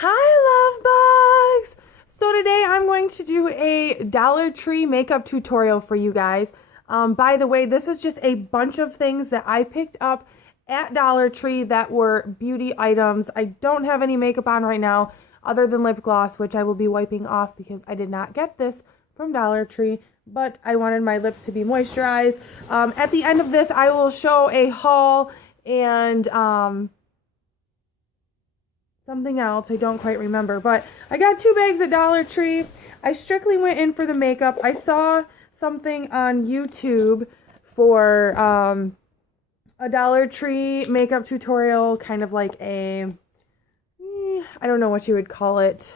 Hi, love bugs! So today I'm going to do a Dollar Tree makeup tutorial for you guys. By the way, this is just a bunch of things that I picked up at Dollar Tree that were beauty items. I don't have any makeup on right now other than lip gloss, which I will be wiping off because I did not get this from Dollar Tree, but I wanted my lips to be moisturized. At the end of this, I will show a haul and something else. I don't quite remember, but I got 2 bags at Dollar Tree. I strictly went in for the makeup. I saw something on YouTube for a Dollar Tree makeup tutorial, kind of like a, I don't know what you would call it,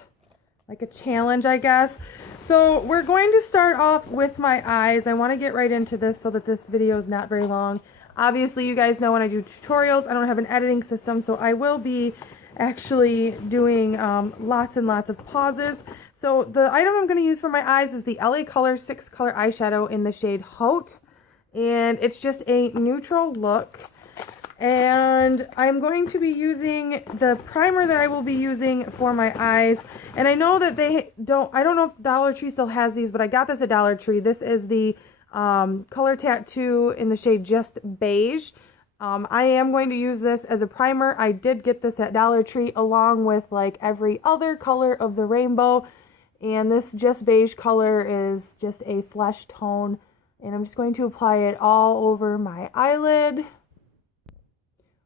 like a challenge, I guess. So we're going to start off with my eyes. I want to get right into this so that this video is not very long. Obviously, you guys know when I do tutorials, I don't have an editing system, so I will be actually doing lots and lots of pauses. So the item I'm going to use for my eyes is the LA Color 6 color eyeshadow in the shade Haute, and it's just a neutral look. And I'm going to be using the primer that I will be using for my eyes. And I know that I don't know if Dollar Tree still has these, but I got this at Dollar Tree. This is the Color Tattoo in the shade Just Beige. I am going to use this as a primer. I did get this at Dollar Tree along with like every other color of the rainbow. And this Just Beige color is just a flesh tone. And I'm just going to apply it all over my eyelid.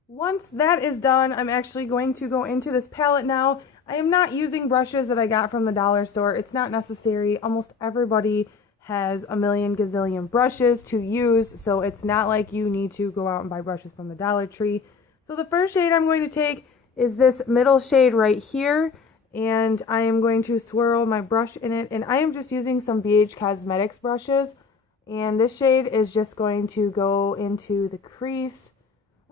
Once that is done, I'm actually going to go into this palette now. I am not using brushes that I got from the dollar store. It's not necessary. Almost everybody has a million gazillion brushes to use, so it's not like you need to go out and buy brushes from the Dollar Tree. So the first shade I'm going to take is this middle shade right here, and I am going to swirl my brush in it, and I am just using some BH Cosmetics brushes, and this shade is just going to go into the crease.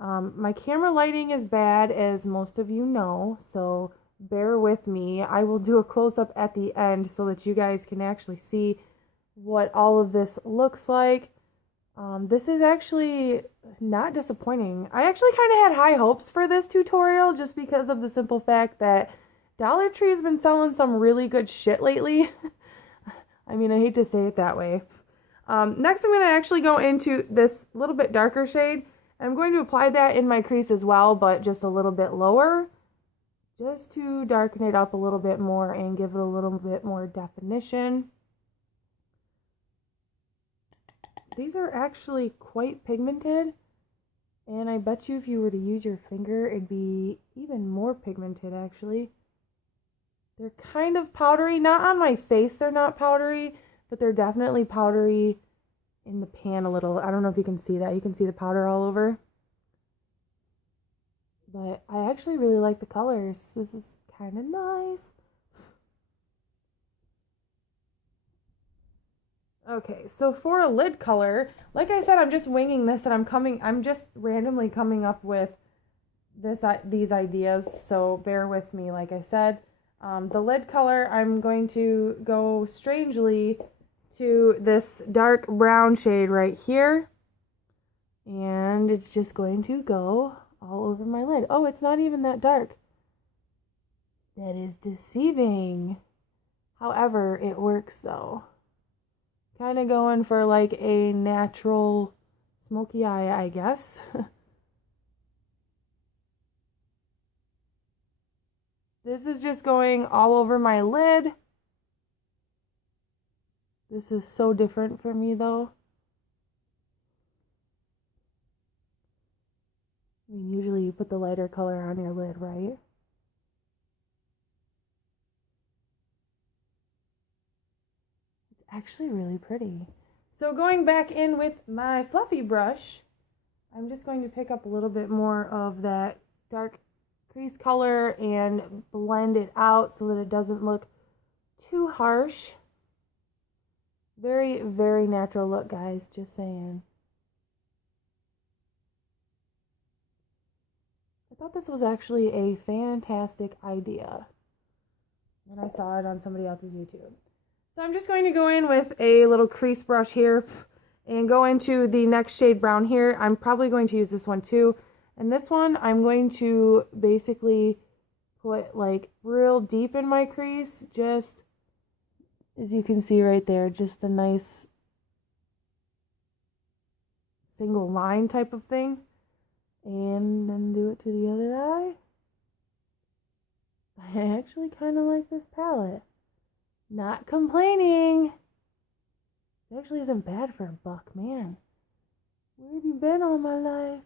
My camera lighting is bad, as most of you know, so bear with me. I will do a close-up at the end so that you guys can actually see what all of this looks like. This is actually not disappointing. I actually kind of had high hopes for this tutorial just because of the simple fact that Dollar Tree has been selling some really good shit lately. I mean, I hate to say it that way. Next, I'm going to actually go into this little bit darker shade. I'm going to apply that in my crease as well, but just a little bit lower, just to darken it up a little bit more and give it a little bit more definition. These are actually quite pigmented, and I bet you if you were to use your finger, it'd be even more pigmented, actually. They're kind of powdery. Not on my face, they're not powdery, but they're definitely powdery in the pan a little. I don't know if you can see that. You can see the powder all over. But I actually really like the colors. This is kind of nice. Okay, so for a lid color, like I said, I'm just winging this, and I'm just randomly coming up with these ideas, so bear with me. Like I said, the lid color, I'm going to go strangely to this dark brown shade right here, and it's just going to go all over my lid. Oh, it's not even that dark. That is deceiving. However, it works though. Kind of going for like a natural smoky eye, I guess. This is just going all over my lid. This is so different for me though. I mean, usually you put the lighter color on your lid, right? Actually really pretty. So going back in with my fluffy brush, I'm just going to pick up a little bit more of that dark crease color and blend it out so that it doesn't look too harsh. Very, very natural look, guys, just saying. I thought this was actually a fantastic idea when I saw it on somebody else's YouTube. So I'm just going to go in with a little crease brush here and go into the next shade brown here. I'm probably going to use this one too. And this one I'm going to basically put like real deep in my crease, just as you can see right there, just a nice single line type of thing. And then do it to the other eye. I actually kind of like this palette. Not complaining. It actually isn't bad for a buck, man. Where have you been all my life?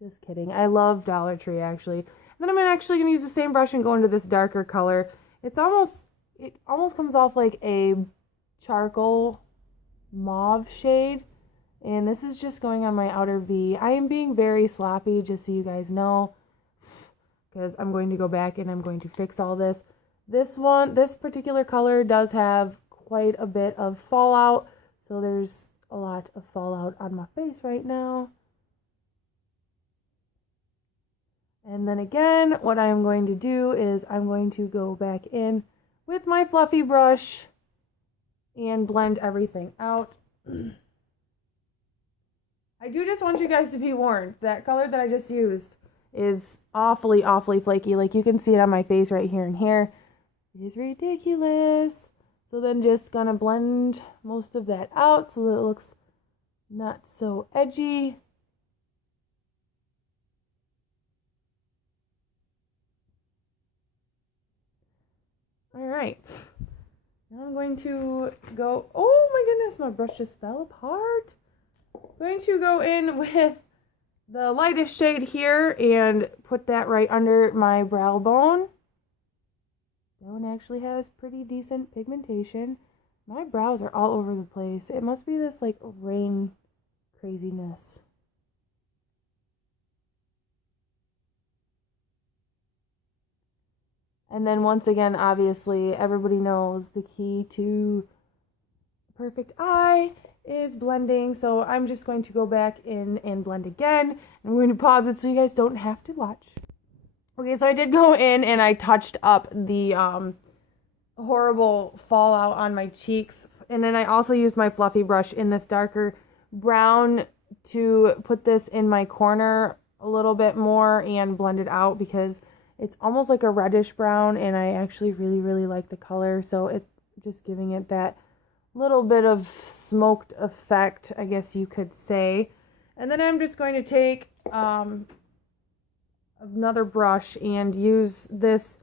Just kidding. I love Dollar Tree, actually. And then I'm actually going to use the same brush and go into this darker color. It almost comes off like a charcoal mauve shade. And this is just going on my outer V. I am being very sloppy, just so you guys know, because I'm going to go back and I'm going to fix all this. This particular color does have quite a bit of fallout, so there's a lot of fallout on my face right now. And then again, what I'm going to do is I'm going to go back in with my fluffy brush and blend everything out. I do just want you guys to be warned. That color that I just used is awfully, awfully flaky. Like, you can see it on my face right here and here. It is ridiculous. So then just gonna blend most of that out so that it looks not so edgy. All right. Now I'm going to go, oh my goodness, my brush just fell apart. Going to go in with the lightest shade here and put that right under my brow bone. That one actually has pretty decent pigmentation. My brows are all over the place. It must be this like rain craziness. And then once again, obviously, everybody knows the key to a perfect eye is blending. So I'm just going to go back in and blend again. I'm going to pause it so you guys don't have to watch. Okay, so I did go in and I touched up the horrible fallout on my cheeks. And then I also used my fluffy brush in this darker brown to put this in my corner a little bit more and blend it out, because it's almost like a reddish brown and I actually really, really like the color. So it's just giving it that little bit of smoked effect, I guess you could say. And then I'm just going to take another brush and use this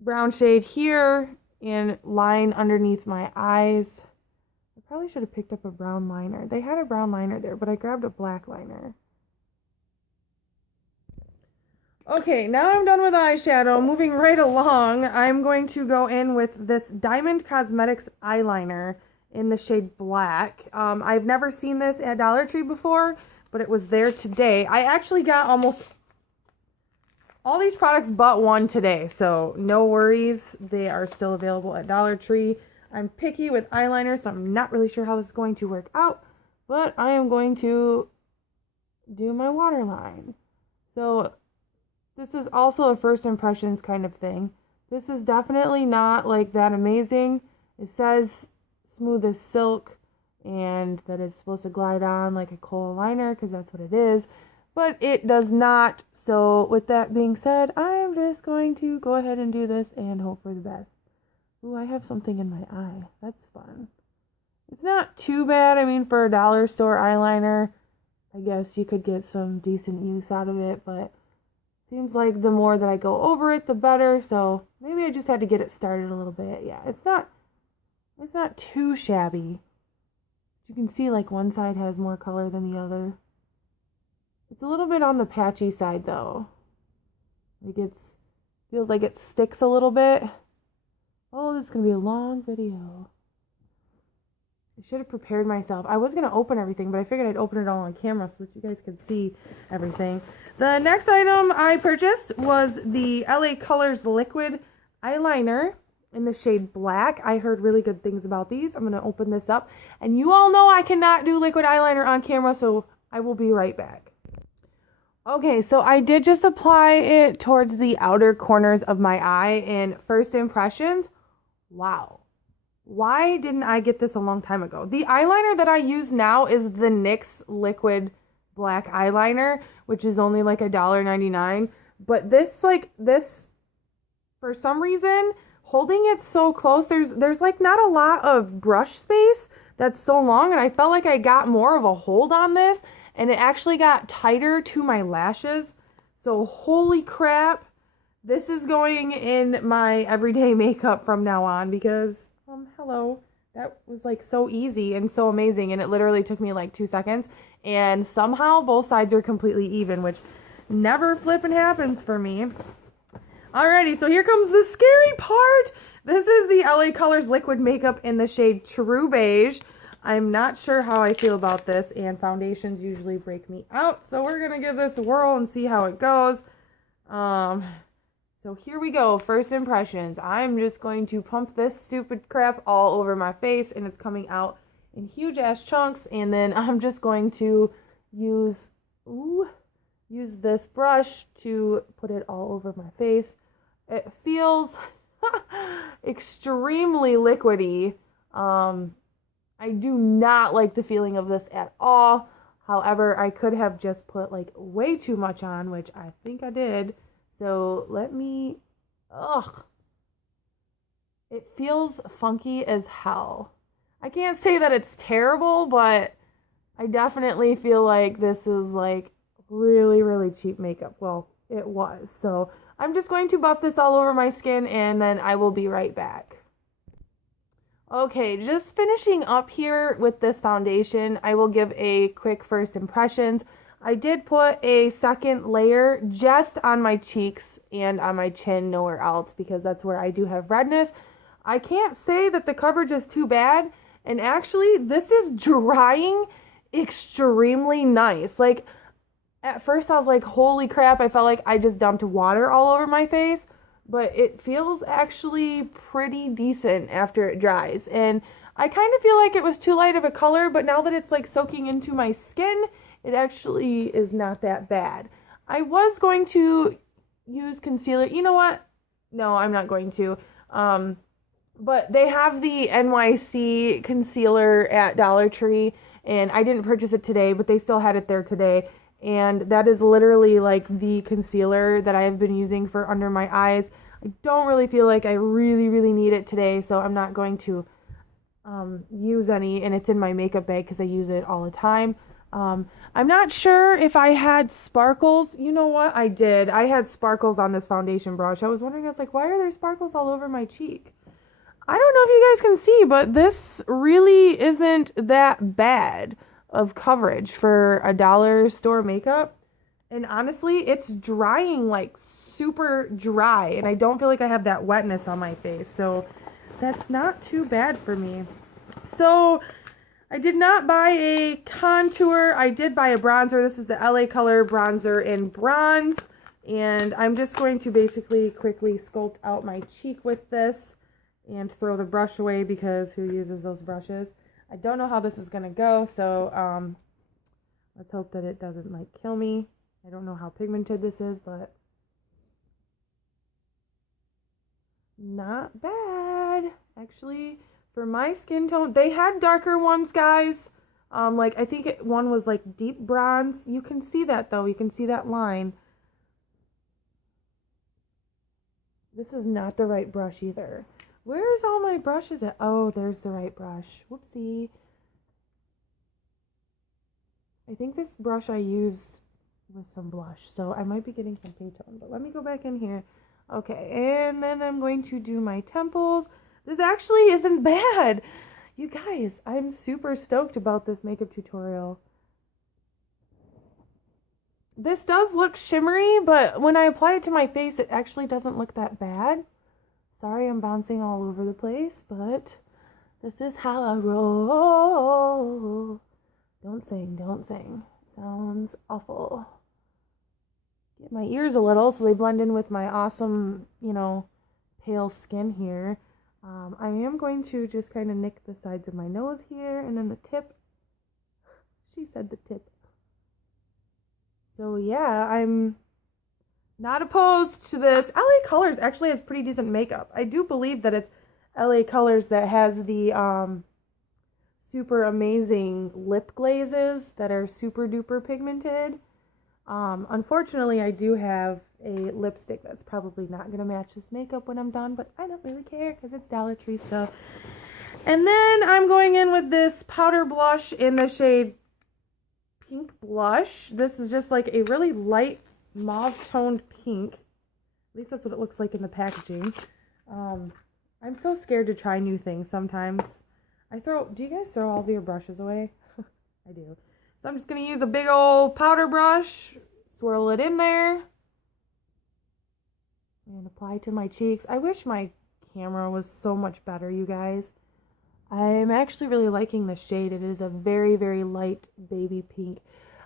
brown shade here and line underneath my eyes. I probably should have picked up a brown liner. They had a brown liner there, but I grabbed a black liner. Okay, now I'm done with eyeshadow. Moving right along, I'm going to go in with this Diamond Cosmetics eyeliner in the shade black. I've never seen this at Dollar Tree before, but it was there today. I actually got almost all these products but one today, so no worries. They are still available at Dollar Tree. I'm picky with eyeliner, so I'm not really sure how this is going to work out, but I am going to do my waterline. So this is also a first impressions kind of thing. This is definitely not like that amazing. It says smooth as silk and that it's supposed to glide on like a kohl liner, because that's what it is, but it does not. So with that being said, I'm just going to go ahead and do this and hope for the best. Ooh, I have something in my eye. That's fun. It's not too bad. I mean, for a dollar store eyeliner, I guess you could get some decent use out of it, but seems like the more that I go over it, the better. So maybe I just had to get it started a little bit. Yeah, it's not too shabby. You can see like one side has more color than the other. It's a little bit on the patchy side though. Like feels like it sticks a little bit. Oh, this is gonna be a long video. I should have prepared myself. I was going to open everything, but I figured I'd open it all on camera so that you guys could see everything. The next item I purchased was the LA Colors Liquid Eyeliner in the shade black. I heard really good things about these. I'm going to open this up. And you all know I cannot do liquid eyeliner on camera, so I will be right back. Okay, so I did just apply it towards the outer corners of my eye, and first impressions, wow. Why didn't I get this a long time ago? The eyeliner that I use now is the NYX Liquid Black Eyeliner, which is only like $1.99. But this for some reason, holding it so close, there's like not a lot of brush space that's so long, and I felt like I got more of a hold on this, and it actually got tighter to my lashes. So holy crap, this is going in my everyday makeup from now on because, hello, that was like so easy and so amazing, and it literally took me like 2 seconds, and somehow both sides are completely even, which never flipping happens for me. Alrighty, so here comes the scary part. This is the LA Colors Liquid Makeup in the shade True Beige. I'm not sure how I feel about this, and foundations usually break me out, so we're gonna give this a whirl and see how it goes. So here we go, first impressions. I'm just going to pump this stupid crap all over my face, and it's coming out in huge ass chunks, and then I'm just going to use this brush to put it all over my face. It feels extremely liquidy. I do not like the feeling of this at all. However, I could have just put like way too much on, which I think I did. So let me, it feels funky as hell. I can't say that it's terrible, but I definitely feel like this is like really, really cheap makeup. Well, it was. So I'm just going to buff this all over my skin, and then I will be right back. Okay, just finishing up here with this foundation, I will give a quick first impressions. I did put a second layer just on my cheeks and on my chin, nowhere else, because that's where I do have redness. I can't say that the coverage is too bad, and actually this is drying extremely nice. Like, at first I was like, holy crap, I felt like I just dumped water all over my face. But it feels actually pretty decent after it dries. And I kind of feel like it was too light of a color, but now that it's like soaking into my skin, it actually is not that bad. I was going to use concealer. You know what? No, I'm not going to. But they have the NYC concealer at Dollar Tree, and I didn't purchase it today, but they still had it there today. And that is literally like the concealer that I have been using for under my eyes. I don't really feel like I really need it today, so I'm not going to use any, and it's in my makeup bag because I use it all the time. I'm not sure if I had sparkles. You know what? I did. I had sparkles on this foundation brush. I was wondering, I was like, why are there sparkles all over my cheek? I don't know if you guys can see, but this really isn't that bad of coverage for a dollar store makeup. And honestly, it's drying like super dry, and I don't feel like I have that wetness on my face, so that's not too bad for me. So I did not buy a contour. I did buy a bronzer. This is the LA Color bronzer in bronze, and I'm just going to basically quickly sculpt out my cheek with this and throw the brush away because who uses those brushes? I don't know how this is going to go, so let's hope that it doesn't, like, kill me. I don't know how pigmented this is, but not bad. Actually, for my skin tone, they had darker ones, guys. Like, I think one was, like, deep bronze. You can see that, though. You can see that line. This is not the right brush, either. Where's all my brushes at? Oh, there's the right brush. Whoopsie. I think this brush I used with some blush, so I might be getting some pink tone, but let me go back in here. Okay, and then I'm going to do my temples. This actually isn't bad. You guys, I'm super stoked about this makeup tutorial. This does look shimmery, but when I apply it to my face, it actually doesn't look that bad. Sorry, I'm bouncing all over the place, but this is how I roll. Don't sing, don't sing. Sounds awful. Get my ears a little so they blend in with my awesome, you know, pale skin here. I am going to just kind of nick the sides of my nose here, and then the tip. She said the tip. So yeah, I'm not opposed to this. LA Colors actually has pretty decent makeup. I do believe that it's LA Colors that has the super amazing lip glazes that are super duper pigmented. Unfortunately, I do have a lipstick that's probably not going to match this makeup when I'm done, but I don't really care because it's Dollar Tree stuff. And then I'm going in with this powder blush in the shade Pink Blush. This is just like a really light mauve-toned pink. At least that's what it looks like in the packaging. I'm so scared to try new things sometimes. Do you guys throw all of your brushes away? I do. So I'm just going to use a big old powder brush, swirl it in there, and apply to my cheeks. I wish my camera was so much better, you guys. I'm actually really liking this shade. It is a very, very light baby pink.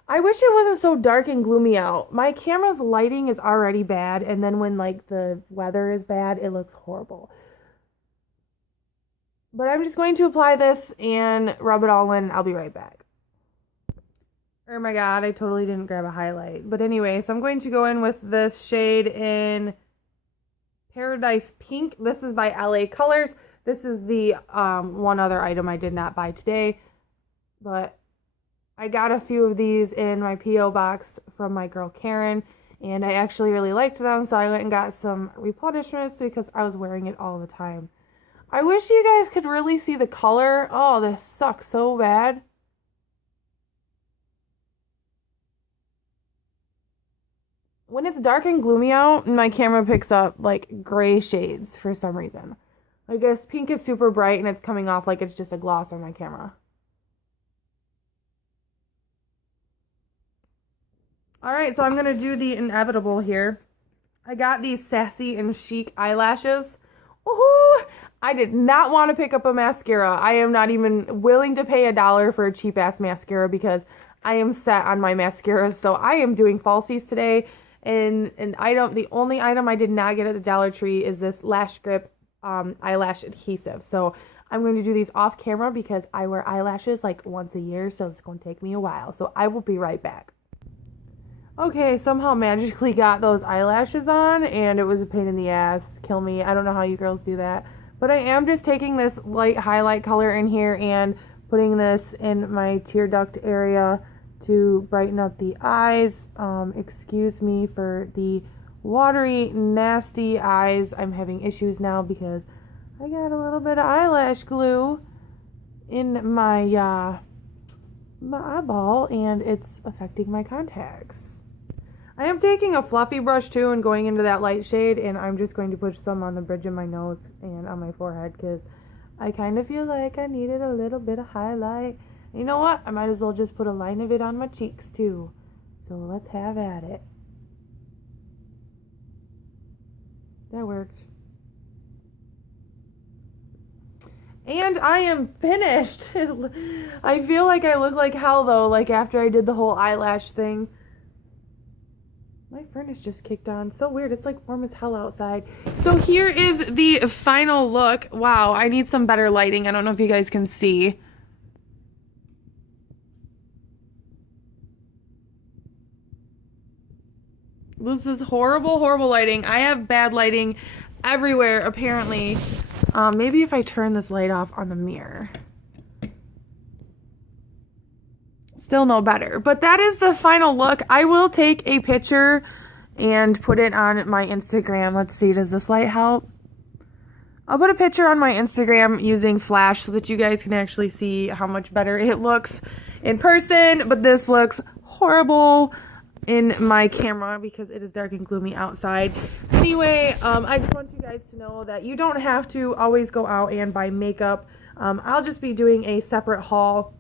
I wish it wasn't so dark and gloomy out. My camera's lighting is already bad, and then when like the weather is bad, it looks horrible. But I'm just going to apply this and rub it all in. I'll be right back. Oh my god, I totally didn't grab a highlight. But anyway, so I'm going to go in with this shade in Paradise Pink. This is by LA Colors. This is the one other item I did not buy today. But I got a few of these in my P.O. box from my girl Karen. And I actually really liked them, so I went and got some replenishments because I was wearing it all the time. I wish you guys could really see the color. Oh, this sucks so bad. When it's dark and gloomy out, my camera picks up like gray shades for some reason. I guess pink is super bright and it's coming off like it's just a gloss on my camera. Alright, so I'm going to do the inevitable here. I got these Sassy and Chic eyelashes. Woohoo! I did not want to pick up a mascara. I am not even willing to pay $1 for a cheap-ass mascara because I am set on my mascaras. So I am doing falsies today. And the only item I did not get at the Dollar Tree is this Lash Grip eyelash adhesive. So I'm going to do these off camera because I wear eyelashes like once a year. So it's going to take me a while. So I will be right back. Okay, somehow magically got those eyelashes on and it was a pain in the ass. Kill me. I don't know how you girls do that. But I am just taking this light highlight color in here and putting this in my tear duct area to brighten up the eyes. Excuse me for the watery, nasty eyes. I'm having issues now because I got a little bit of eyelash glue in my eyeball and it's affecting my contacts. I am taking a fluffy brush too and going into that light shade, and I'm just going to put some on the bridge of my nose and on my forehead because I kind of feel like I needed a little bit of highlight. You know what? I might as well just put a line of it on my cheeks too. So let's have at it. That worked. And I am finished. I feel like I look like hell though, like after I did the whole eyelash thing. My furnace just kicked on. So weird. It's like warm as hell outside. So here is the final look. Wow, I need some better lighting. I don't know if you guys can see. This is horrible, horrible lighting. I have bad lighting everywhere, apparently. Maybe if I turn this light off on the mirror. Still no better. But that is the final look. I will take a picture and put it on my Instagram. Let's see, does this light help? I'll put a picture on my Instagram using flash so that you guys can actually see how much better it looks in person. But this looks horrible in my camera because it is dark and gloomy outside. Anyway, I just want you guys to know that you don't have to always go out and buy makeup. I'll just be doing a separate haul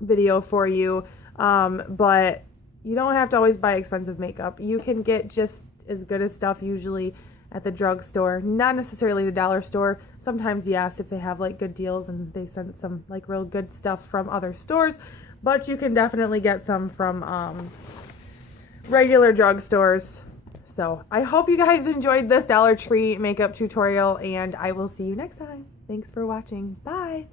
video for you, but you don't have to always buy expensive makeup. You can get just as good as stuff usually at the drugstore, not necessarily the dollar store. Sometimes yes, if they have like good deals and they send some like real good stuff from other stores, but you can definitely get some from regular drugstores. So I hope you guys enjoyed this Dollar Tree makeup tutorial, and I will see you next time. Thanks for watching. Bye.